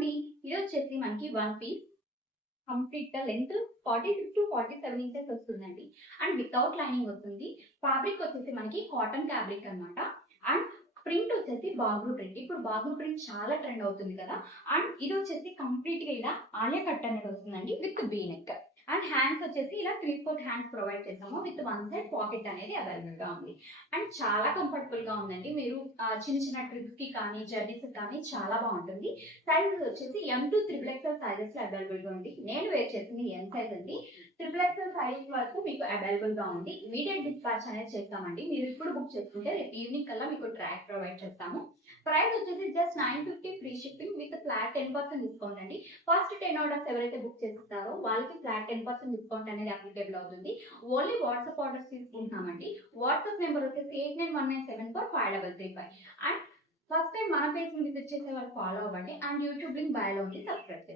అండి ఇది వచ్చేసి మనకి 1 పీస్ కంప్లీట్ గా లెంత్ 46 to 47 ఇంచెస్ వస్తుందండి. అండ్ వితౌట్ లైనింగ్ వస్తుంది. ఫ్యాబ్రిక్ వచ్చేసి మనకి కాటన్ ఫ్యాబ్రిక్ అన్నమాట. అండ్ ప్రింట్ వచ్చేసి బాగు ప్రింట్. ఇప్పుడు బాగు ప్రింట్ చాలా ట్రెండ్ అవుతుంది కదా. అండ్ ఇది వచ్చేసి కంప్లీట్ గా ఇలా ఆలియా కట్ అనేది వస్తుందండి with B neck. And hands వచ్చేసి ఇలా 3/4 హ్యాండ్స్ ప్రొవైడ్ చేస్తాము విత్ 1 సైడ్ పాకెట్ అనేది అవైలబుల్ గా ఉంది. అండ్ చాలా కంఫర్టబుల్ గా ఉందండి. మీరు చిన్న చిన్న ట్రిప్స్ కి కానీ జర్నీస్ కానీ చాలా బాగుంటుంది. సైజెస్ వచ్చేసి M to XXL సైజెస్ లో అవైలబుల్ గా ఉంది. నేను వేర్ చేసింది M సైజ్ అండి. XXL సైజ్ వరకు మీకు అవైలబుల్ గా ఉంది. ఇమీడియట్ డిస్పాచ్ అనేది చేస్తామండి. మీరు ఇప్పుడు బుక్ చేసుకుంటే రేపు ఈవినింగ్ కల్లా మీకు ట్రాక్ ప్రొవైడ్ చేస్తాము. ప్రైస్ వచ్చేసి just 950 free shipping with flat 10% discount అండి. ఫస్ట్ 10 ఆర్డర్స్ ఎవరైతే బుక్ చేస్తారో వాళ్ళకి ఫ్లాట్ 10% డిస్కౌంట్ అనేది అప్లికేబుల్ అవుతుంది. ఓన్లీ వాట్సాప్ ఆర్డర్స్ తీసుకుంటున్నామండి. వాట్సాప్ నెంబర్ వచ్చేసి 8919745335. అండ్ ఫస్ట్ టైం మన పేజ్ ని విజిట్ చేసే వాళ్ళు ఫాలో అవ్వండి. అండ్ యూట్యూబ్ లింక్ బయోలో ఉంది, సబ్స్క్రైబ్